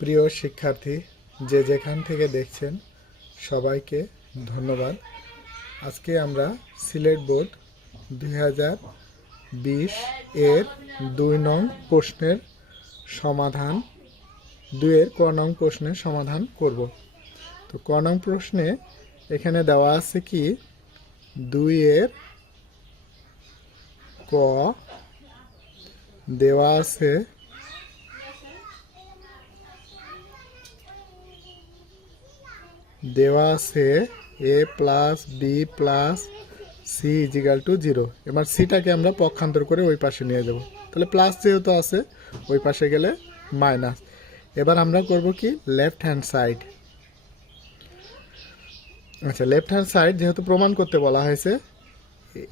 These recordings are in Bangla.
প্রিয় শিক্ষার্থী, যে যেখান থেকে দেখছেন সবাইকে ধন্যবাদ। আজকে আমরা সিলেট বোর্ড 2020 এর 2 নং প্রশ্নের সমাধান, 2 এর ক নং প্রশ্নের সমাধান করব। তো ক নং প্রশ্নে এখানে দেওয়া আছে কি 2 এর ক, দেওয়া আছে A plus B plus C equal to 0। এবার সিটাকে আমরা পক্ষান্তর করে ওই পাশে নিয়ে যাব, তাহলে প্লাস যেহেতু আছে ওই পাশে গেলে মাইনাস। এবার আমরা করব কি লেফট হ্যান্ড সাইড। আচ্ছা, লেফট হ্যান্ড সাইড যেহেতু প্রমাণ করতে বলা হয়েছে,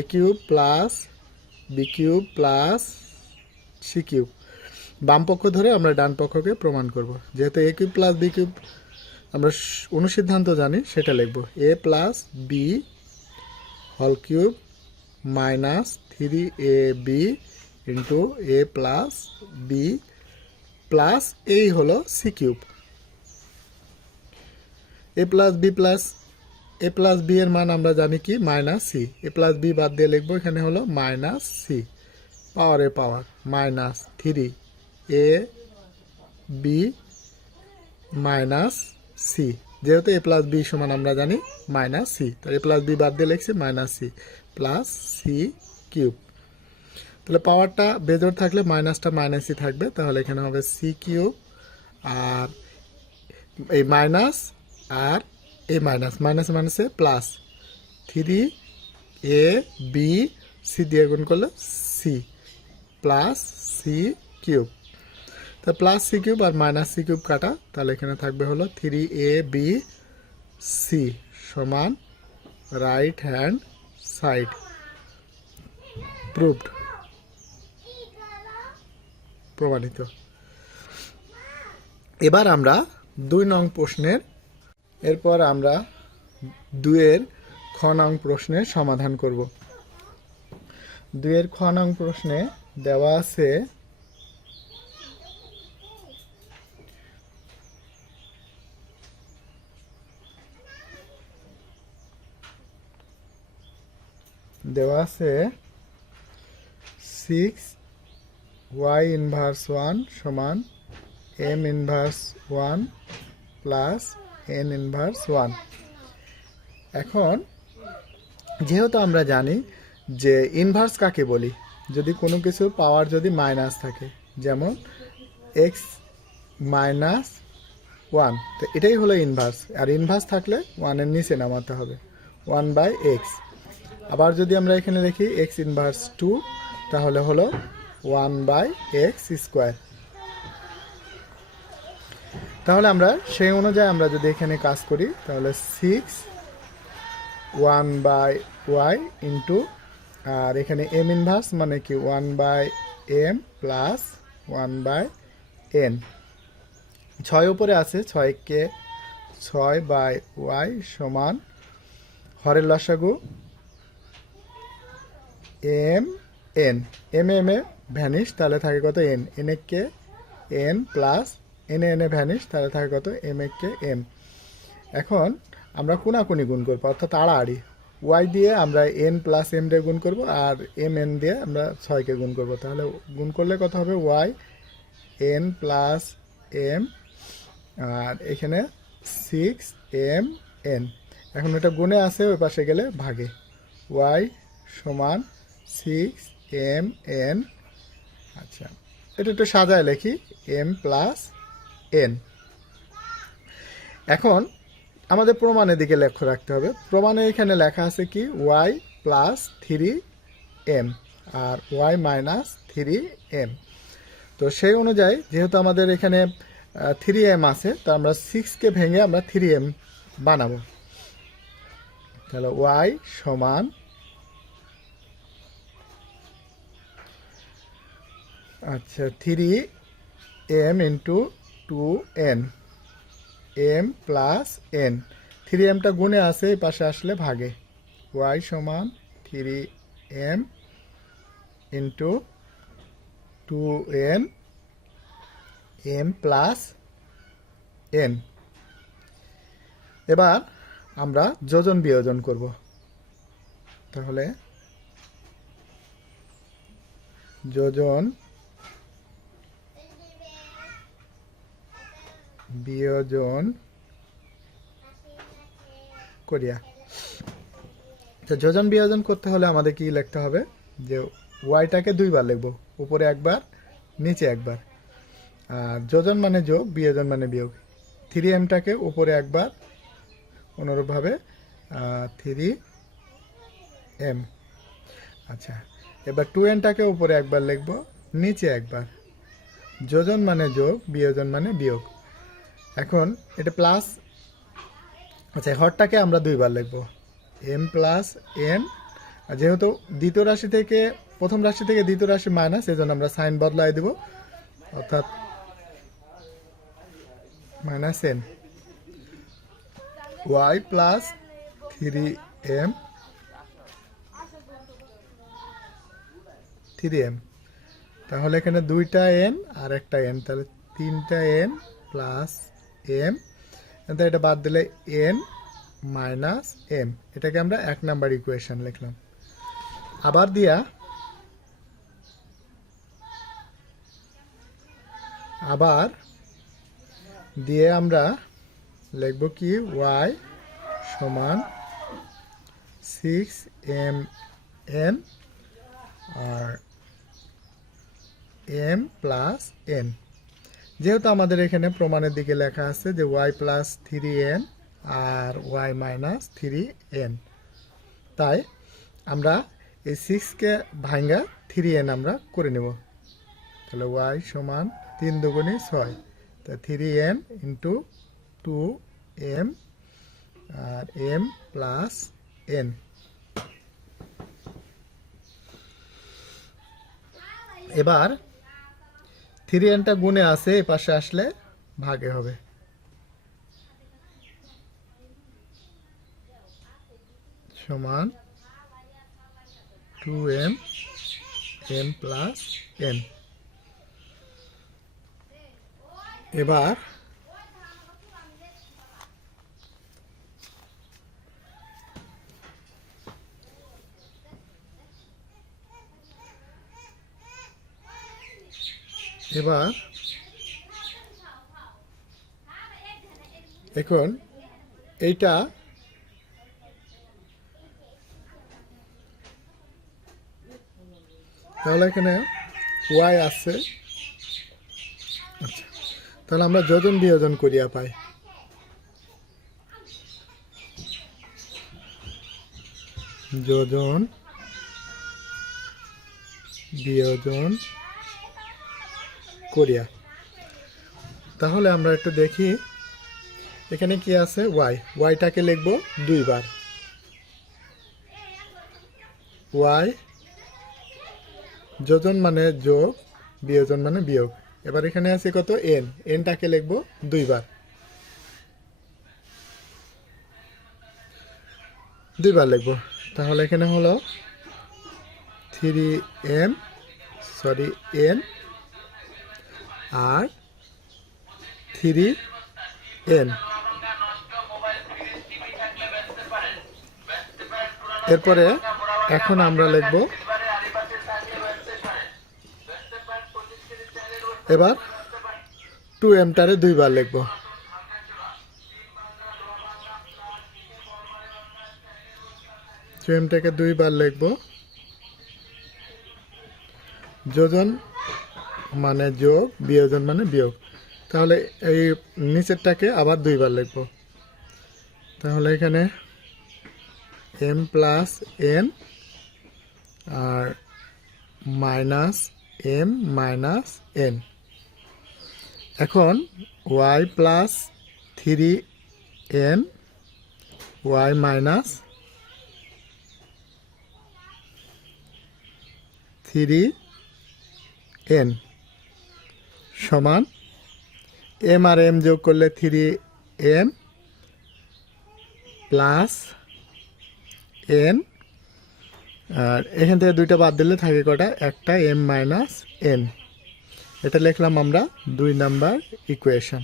A cube plus B cube plus C cube, বাম পক্ষ ধরে আমরা ডান পক্ষকে প্রমাণ করব। যেহেতু A cube plus B cube আমরা অনুসিদ্ধান্ত জানি, সেটা লিখব A plus B whole cube minus 3ab into A plus B plus এই হলো C cube. A plus B এর মান আমরা জানি কি মাইনাস সি। এ প্লাস বি বাদ দিয়ে লিখবো, এখানে হলো মাইনাস সি পাওয়ারে power minus 3ab minus C. যেহেতু এ প্লাস বি সমান আমরা জানি মাইনাস সি, তো এ প্লাস বি বাদ দিয়ে লিখছি minus C plus C cube. তাহলে পাওয়ারটা বেজোড় থাকলে মাইনাসটা মাইনাসই থাকবে, তাহলে এখানে হবে সি কিউব আর এই মাইনাস আর এই মাইনাস মাইনাসে প্লাস 3ab সি দিয়ে গুণ করলে সি প্লাস সি কিউব। তা প্লাস সি কিউব আর মাইনাস সি কিউব কাটা, তাহলে এখানে থাকবে হলো 3ab সি সমান রাইট হ্যান্ড সাইড। প্রুভড, প্রমাণিত। এবার আমরা 2 নং প্রশ্নের, এরপর আমরা 2 এর খ নং প্রশ্নের সমাধান করব। 2 এর খ নং প্রশ্নে দেওয়া আছে সিক্স ওয়াই ইনভার্স 1 সমান M inverse 1 plus N inverse 1। এখন যেহেতু আমরা জানি যে ইনভার্স কাকে বলি, যদি কোনো কিছু পাওয়ার যদি মাইনাস থাকে, যেমন এক্স মাইনাস 1, তো এটাই হলো ইনভার্স। আর ইনভার্স থাকলে 1-এর নিচে নামাতে হবে 1/x। আবার যদি আমরা এখানে লিখি এক্স ইনভার্স 2, তাহলে হলো 1/x স্কোয়ার। তাহলে আমরা সেই অনুযায়ী আমরা যদি এখানে কাজ করি, তাহলে 6 1/y ইন্টু, আর এখানে এম ইনভার্স মানে কি 1/m প্লাস 1/n। 6 উপরে আছে, 6কে 6/y সমান হরের লসাগু M N, M M A vanish, তাহলে থাকে কত N, N K N plus N N A vanish, তাহলে থাকে কত এম কে এম। এখন আমরা কোনাকুনি গুণ করবো, অর্থাৎ আড়াআড়ি। ওয়াই দিয়ে আমরা এন প্লাস এম দিয়ে গুণ করবো, আর এম এন দিয়ে আমরা 6কে গুণ করবো। তাহলে গুণ করলে কত হবে ওয়াই এন প্লাস এম, আর এখানে 6m n। এখন এটা গুণে আছে, ওই পাশে গেলে ভাগে, ওয়াই সমান 6m n। আচ্ছা, এটা একটু সাজায় লিখি m প্লাস n। এখন আমাদের প্রমাণের দিকে লক্ষ্য রাখতে হবে। প্রমাণে এখানে লেখা আছে কি y প্লাস 3m আর y মাইনাস 3m। তো সেই অনুযায়ী যেহেতু আমাদের এখানে 3m আছে, তো আমরা 6কে ভেঙে আমরা 3m বানাবো। তাহলে y সমান আচ্ছা 3m into 2n, m plus n। 3mটা গুণে আছে, এই পাশে আসলে ভাগে, y সমান 3m into 2n m plus N. এবার আমরা যোজন বিয়োজন করব। তাহলে যোজন বিয়োজন করিয়া। তো যোজন বিয়োজন করতে হলে আমাদের কি লিখতে হবে, যে ওয়াইটাকে দুইবার লিখব, উপরে একবার নিচে একবার। আর যোজন মানে যোগ, বিয়োজন মানে বিয়োগ। 3m-টাকে উপরে একবার, অনুরূপভাবে 3m। আচ্ছা, এবার 2n-টাকে উপরে একবার লিখব, নিচে একবার। যোজন মানে যোগ, বিয়োজন মানে বিয়োগ। এখন এটা প্লাস, আচ্ছা হরটাকে আমরা দুইবার লিখব, m প্লাস n। যেহেতু দ্বিতীয় রাশি থেকে প্রথম রাশি থেকে দ্বিতীয় রাশি মাইনাস, এই জন্য আমরা সাইন বদলাই দেব, অর্থাৎ minus n। y plus 3m 3m। তাহলে এখানে দুইটা n আর একটা n, তাহলে তিনটা n প্লাস m। এটা বাদ দিলে n মাইনাস m। এটাকে আমরা 1 নাম্বার ইকুয়েশন লিখলাম। আবার দিয়ে আমরা লিখব কি, y সমান 6mn আর m প্লাস n। যেহেতু আমাদের এখানে প্রমাণের দিকে লেখা আছে যে y প্লাস 3n আর y মাইনাস 3n, তাই আমরা এই 6কে ভাঙ্গা 3n আমরা করে নেব। তাহলে y সমান 3 দুগুণে 6, তা 3n ইন্টু 2m আর m প্লাস n। এবার 3n-টা গুণে আছে, এই পাশে আসলে ভাগে হবে। সমান 2m m প্লাস n। এবার এখন এইটা তাহলে এখানে y আছে। আচ্ছা, তাহলে আমরা যোজন বিয়োজন করিয়া পাই। যোজন বিয়োজন করিয়া, তাহলে আমরা একটু দেখি এখানে কি আছে, ওয়াইটাকে লিখব দুইবার, ওয়াই যোজন মানে যোগ, বিয়োজন মানে বিয়োগ। এবার এখানে আছে কত, এনটাকে লিখব দুইবার লিখব। তাহলে এখানে হলো 3m n আর 3n। এরপরে এখন আমরা লিখব, এবার 2m-টারে দুইবার লিখব। টাকে দুইবার লিখব। যোজন মানে যোগ, বিয়োজন মানে বিয়োগ। তাহলে এই নিচেরটাকে আবার দুইবার লিখব। তাহলে এখানে m প্লাস n আর মাইনাস m মাইনাস n। এখন y plus 3n y minus 3n সমান m আর m যোগ করলে 3m প্লাস n, আর এখান থেকে দুইটা বাদ দিলে থাকে কটা, একটা m মাইনাস n। এটা লিখলাম আমরা 2 নাম্বার ইকুয়েশন।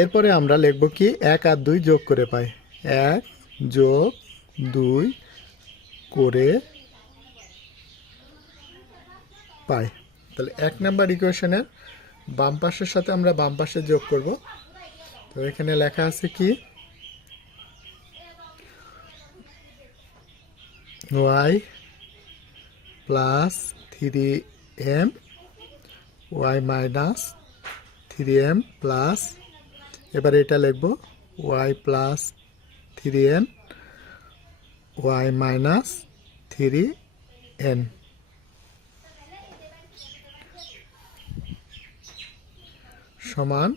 এরপরে আমরা লিখব কি 1 আর 2 যোগ করে পাই 1 যোগ 2 করে পাই। তাহলে 1 নাম্বার ইকুয়েশনের বাম পাশের সাথে আমরা বাম পাশে যোগ করব। তো এখানে লেখা আছে কি y plus 3m y minus 3m plus, এবার এটা লিখব y plus 3n y minus 3n সমান,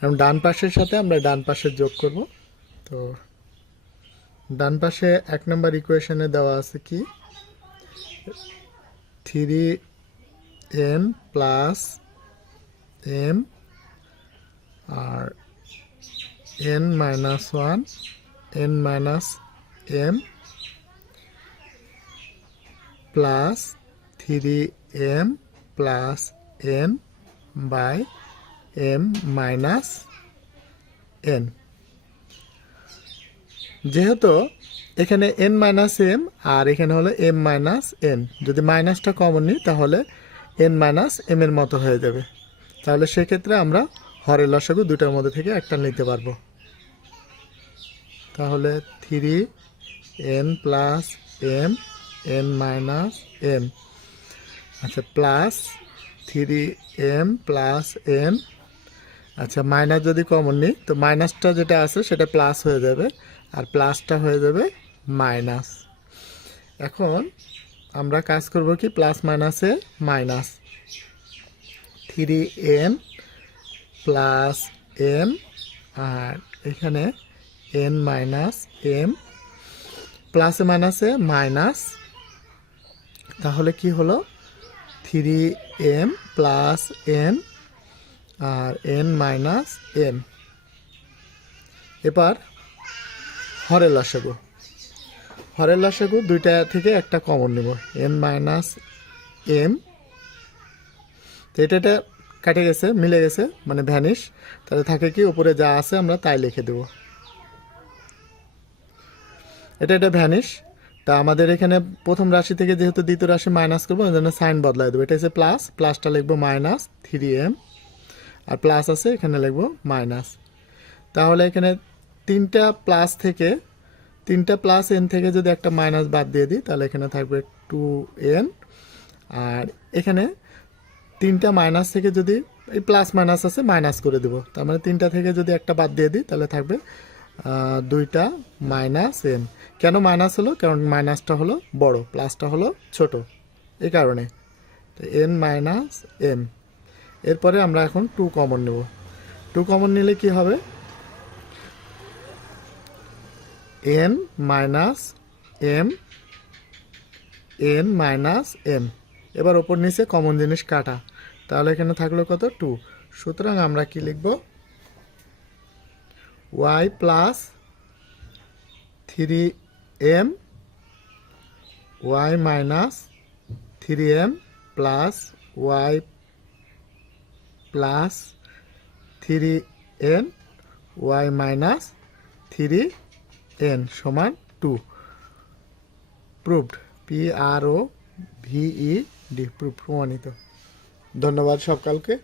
এবং ডান পাশের সাথে আমরা ডান পাশে যোগ করব। তো ডান পাশে 1 নম্বর ইকুয়েশনে দেওয়া আছে কি 3n প্লাস m আর n minus 1 n minus m plus 3m plus n by m minus n। যেহেতু এখানে n মাইনাস m আর এখানে হলো m মাইনাস n, যদি মাইনাসটা কমন নিই তাহলে n মাইনাস m এর মতো হয়ে যাবে। তাহলে সেক্ষেত্রে আমরা হরের লসাগু দুটার মধ্যে থেকে একটা নিতে পারবো। তাহলে 3n plus m n minus m, আচ্ছা প্লাস 3m প্লাস n, আচ্ছা মাইনাস যদি কমন নিই তো মাইনাসটা যেটা আছে সেটা প্লাস হয়ে যাবে আর প্লাসটা হয়ে যাবে মাইনাস। এখন আমরা কাজ করব কি প্লাস মাইনাসে মাইনাস 3n প্লাস m আর এখানে n মাইনাস m, প্লাসে মাইনাসে মাইনাস, তাহলে কি হলো 3m প্লাস n আর n মাইনাস m। এবার হরের লসাগু, হরের লসাগু দুইটা থেকে একটা কমন নেব n মাইনাস m, তো এটা কাটে গেছে মিলে গেছে মানে ভ্যানিশ, তাহলে থাকে কি উপরে যা আছে আমরা তাই লিখে দেব। এটা ভ্যানিশ, তা আমাদের এখানে প্রথম রাশি থেকে যেহেতু দ্বিতীয় রাশি মাইনাস করবো ওই জন্য সাইন বদলাই দেবো। এটা হচ্ছে প্লাস, প্লাসটা লিখবো মাইনাস 3m আর প্লাস আছে এখানে লিখবো মাইনাস। তাহলে এখানে তিনটা প্লাস n থেকে যদি একটা মাইনাস বাদ দিয়ে দিই তাহলে এখানে থাকবে 2n, আর এখানে তিনটা মাইনাস থেকে যদি এই প্লাস মাইনাস আছে মাইনাস করে দেবো, তার মানে তিনটা থেকে যদি একটা বাদ দিয়ে দিই তাহলে থাকবে দুইটা মাইনাস n। কেন মাইনাস হলো? কারণ মাইনাসটা হলো বড়, প্লাসটা হলো ছোট, এই কারণে। তো n মাইনাস m, এরপরে আমরা এখন 2 কমন নেব। 2 কমন নিলে কি হবে n minus m n minus m, এবার ওপর নিচে কমন জিনিস কাটা, তাহলে এখানে থাকলো কত 2। সুতরাং আমরা কি লিখব y plus 3m y minus 3m plus y plus 3n y minus 3n সমান 2। প্রুভড, PROVED, প্রমাণিত। ধন্যবাদ সকলকে।